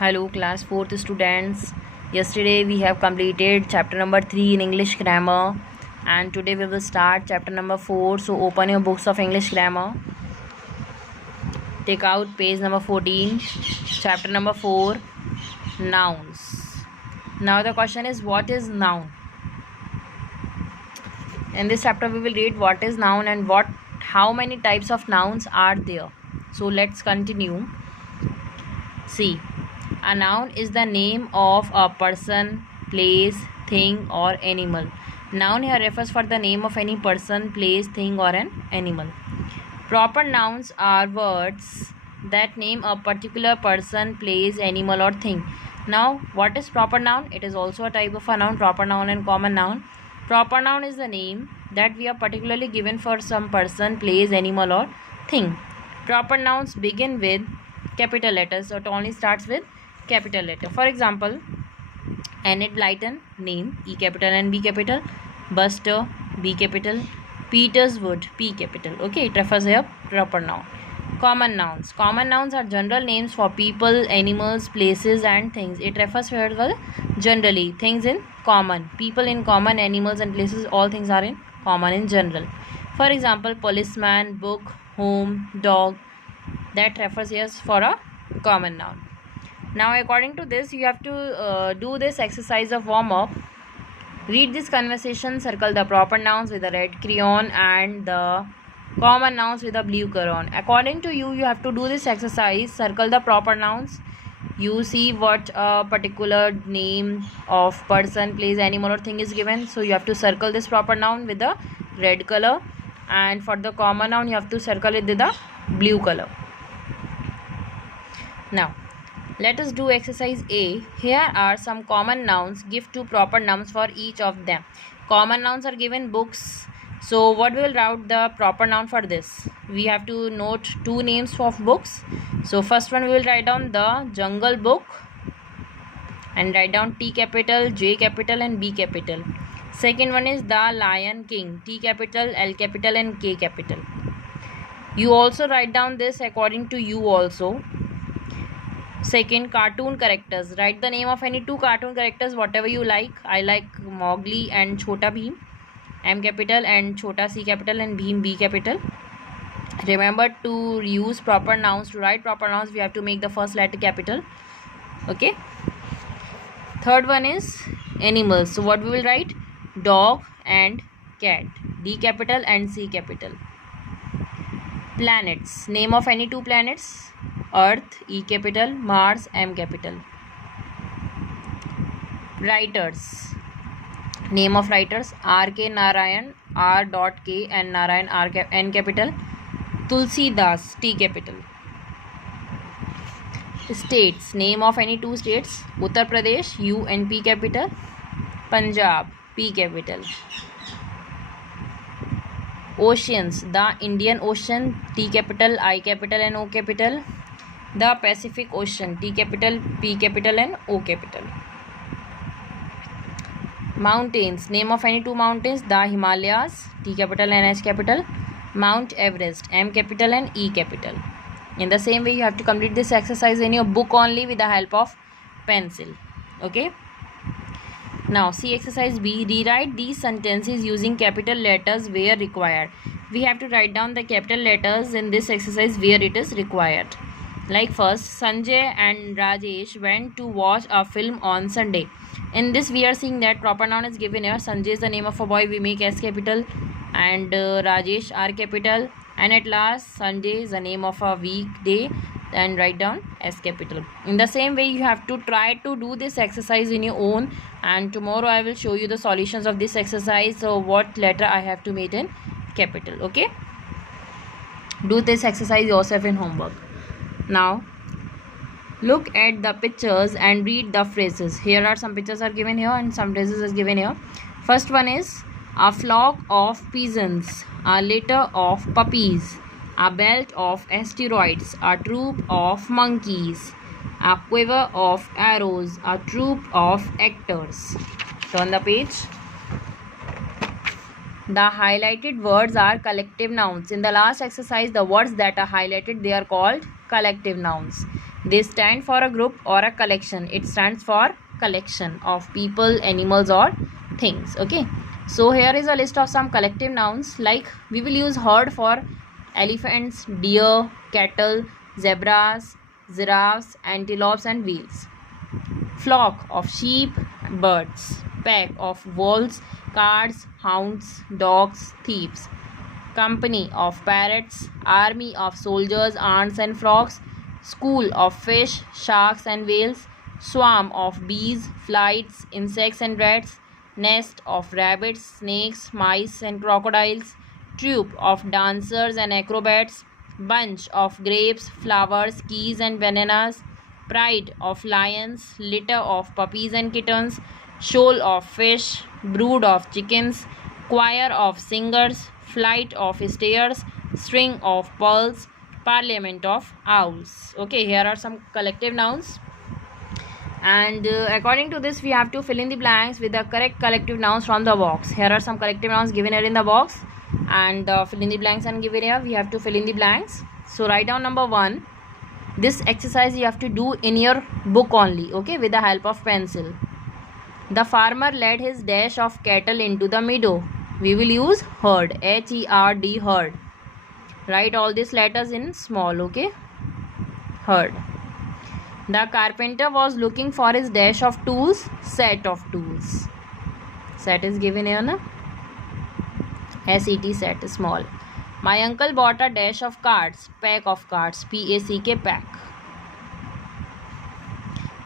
Hello, class 4th students. Yesterday we have completed chapter number 3 in English grammar, and today we will start chapter number 4. So open your books of English grammar. Take out page number 14, chapter number 4, nouns. Now the question is, what is noun? In this chapter we will read what is noun and how many types of nouns are there. So let's continue. See, a noun is the name of a person, place, thing or animal. Noun here refers for the name of any person, place, thing or an animal. Proper nouns are words that name a particular person, place, animal or thing. Now, what is proper noun? It is also a type of a noun, proper noun and common noun. Proper noun is the name that we are particularly given for some person, place, animal or thing. Proper nouns begin with capital letters, so it only starts with capital letter. For example, Enid Blyton, name, E capital and B capital. Buster, B capital. Peter's Wood, P capital. Okay, it refers here proper noun. Common nouns. Common nouns are general names for people, animals, places and things. It refers here to generally, things in common. People in common, animals and places, all things are in common in general. For example, policeman, book, home, dog. That refers here for a common noun. Now according to this, you have to do this exercise of warm up. Read this conversation, circle the proper nouns with a red crayon and the common nouns with a blue crayon. According to you, you have to do this exercise, circle the proper nouns. You see what a particular name of person, place, animal or thing is given. So you have to circle this proper noun with the red color, and for the common noun you have to circle it with the blue color. Now let us do exercise A. Here are some common nouns. Give two proper nouns for each of them. Common nouns are given books. So what we will write the proper noun for this? We have to note two names of books. So first one we will write down the Jungle Book and write down T capital, J capital and B capital. Second one is the Lion King, T capital, L capital and K capital. You also write down this according to you also. Second, cartoon characters. Write the name of any two cartoon characters, whatever you like. I like Mowgli and Chhota Bheem, M capital, and Chhota C capital and Bheem B capital. Remember to use proper nouns. To write proper nouns, we have to make the first letter capital. Okay. Third one is animals. So what we will write? Dog and cat, D capital and C capital. Planets. Name of any two planets. Earth, E capital, Mars, M capital. Writers. Name of writers. R.K. Narayan, R.K. and Narayan, N capital. Tulsi Das, T capital. States. Name of any two states. Uttar Pradesh, U and P capital. Punjab, P capital. Oceans. The Indian Ocean, T capital, I capital and O capital. The Pacific Ocean, T capital, P capital and O capital. Mountains. Name of any two mountains. The Himalayas, T capital and H capital. Mount Everest, M capital and E capital. In the same way, you have to complete this exercise in your book only with the help of pencil. Okay. Now see exercise B. Rewrite these sentences using capital letters where required. We have to write down the capital letters in this exercise where it is required. Like first, Sanjay and Rajesh went to watch a film on Sunday. In this we are seeing that proper noun is given here. Sanjay is the name of a boy, we make S capital, and Rajesh R capital, and at last Sunday is the name of a weekday and write down S capital. In the same way, you have to try to do this exercise in your own, and tomorrow I will show you the solutions of this exercise. So what letter I have to make in capital. Okay, do this exercise yourself in homework. Now look at the pictures and read the phrases. Here are some pictures are given here and some phrases is given here. First one is a flock of pigeons, a litter of puppies, a belt of asteroids, a troop of monkeys, a quiver of arrows, a troop of actors. Turn the page. The highlighted words are collective nouns. In the last exercise, the words that are highlighted, they are called collective nouns. They stand for a group or a collection. It stands for collection of people, animals or things. Okay. So here is a list of some collective nouns, like we will use herd for elephants, deer, cattle, zebras, giraffes, antelopes and whales. Flock of sheep, birds. Pack of wolves, cards, hounds, dogs, thieves. Company of parrots. Army of soldiers, ants and frogs. School of fish, sharks and whales. Swarm of bees, flies, insects and rats. Nest of rabbits, snakes, mice and crocodiles. Troop of dancers and acrobats. Bunch of grapes, flowers, keys and bananas. Pride of lions, litter of puppies and kittens. Shoal of fish, brood of chickens. Choir of singers, flight of stairs, string of pearls, parliament of owls. Okay, here are some collective nouns. And according to this, we have to fill in the blanks with the correct collective nouns from the box. Here are some collective nouns given here in the box, and fill in the blanks and given here. We have to fill in the blanks. So write down number 1. This exercise you have to do in your book only, okay, with the help of pencil. The farmer led his dash of cattle into the meadow. We will use herd, H-E-R-D, herd. Write all these letters in small, okay? Herd. The carpenter was looking for his dash of tools, set of tools. Set is given here, na? S-E-T, set, small. My uncle bought a dash of cards, pack of cards, P-A-C-K, pack.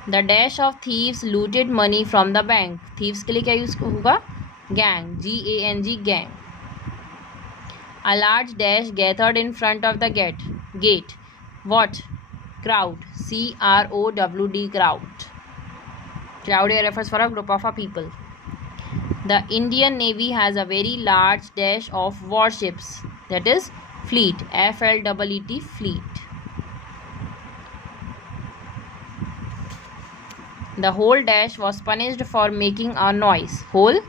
The dash of thieves looted money from the bank. Thieves के लिए क्या use होगा? Gang, G-A-N-G, gang. A large dash gathered in front of the gate. What? Crowd, C-R-O-W-D, crowd. Crowd here refers for a group of people. The Indian Navy has a very large dash of warships, that is fleet, F-L-E-E-T, fleet. The whole dash was punished for making a noise. Whole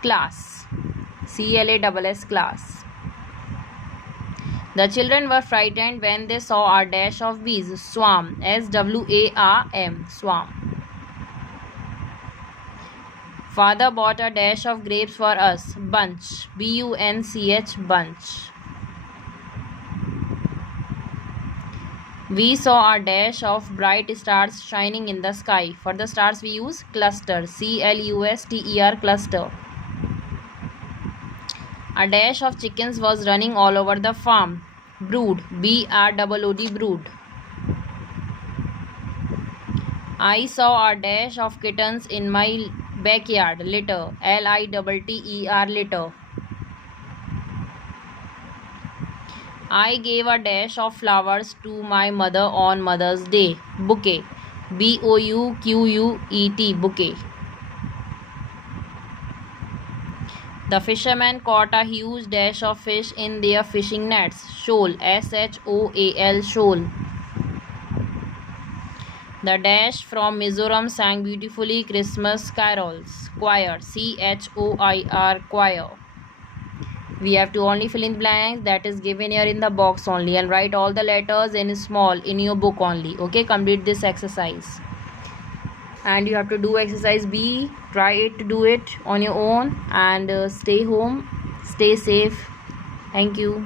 class, C-L-A-S-S, class. The children were frightened when they saw a dash of bees, swarm, S-W-A-R-M, swarm. Father bought a dash of grapes for us, bunch, B-U-N-C-H, bunch. We saw a dash of bright stars shining in the sky. For the stars we use cluster, C-L-U-S-T-E-R, cluster. A dash of chickens was running all over the farm. Brood, B-R-O-O-D, brood. I saw a dash of kittens in my backyard. Litter, L-I-T-T-E-R, litter. I gave a dash of flowers to my mother on Mother's Day. Bouquet, B-O-U-Q-U-E-T, bouquet. The fishermen caught a huge dash of fish in their fishing nets. Shoal, S-H-O-A-L, shoal. The dash from Mizoram sang beautifully Christmas carols. Choir, C-H-O-I-R, choir. We have to only fill in blanks that is given here in the box only, and write all the letters in small in your book only. Okay, complete this exercise. And you have to do exercise B. Try it to do it on your own, and stay home, stay safe. Thank you.